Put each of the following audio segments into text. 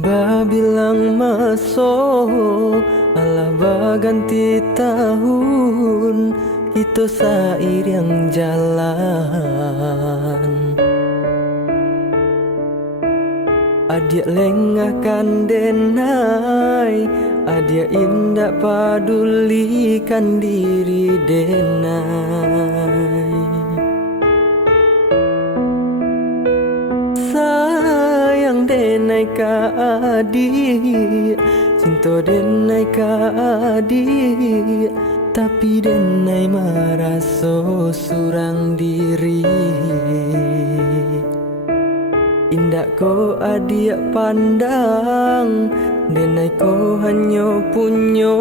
Ba bilang masuk alah baganti tahun kita seiring jalan. Adia lengahkan denai, adia indah padulikan diri denai. Sayang denai ka adik, cinta denai ka adik, tapi denai merasa surang diri. Indah ko adik pandang, denai ko hanya punya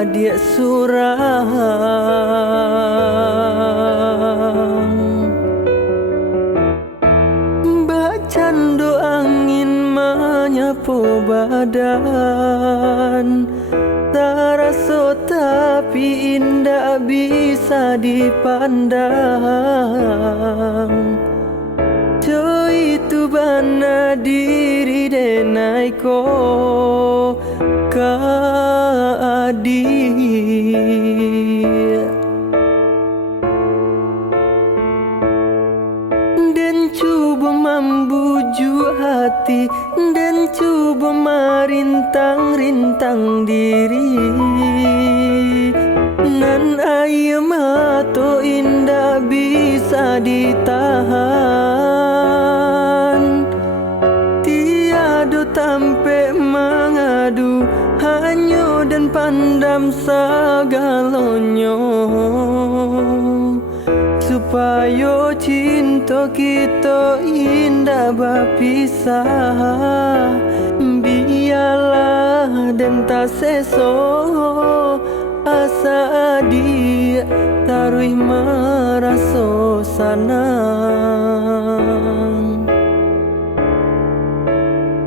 adik surang. Bacando angin menyapu badan, terasa tapi indah bisa dipandang. Itu bana diri denai ko ka adik. Dan cuba membujuk hati, dan cuba merintang-rintang diri. Nan air mata indah bisa ditahan, tiada tampe mengadu, hanya dan pandam segalanya, supaya cinta kita indah berpisah. Biarlah dan tak seso asa adik taruh merasa sanang.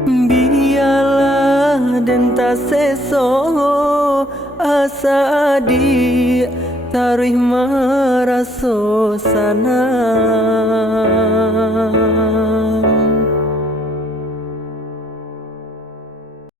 Biarlah dan tak seso asa adik taruh merasa sanang.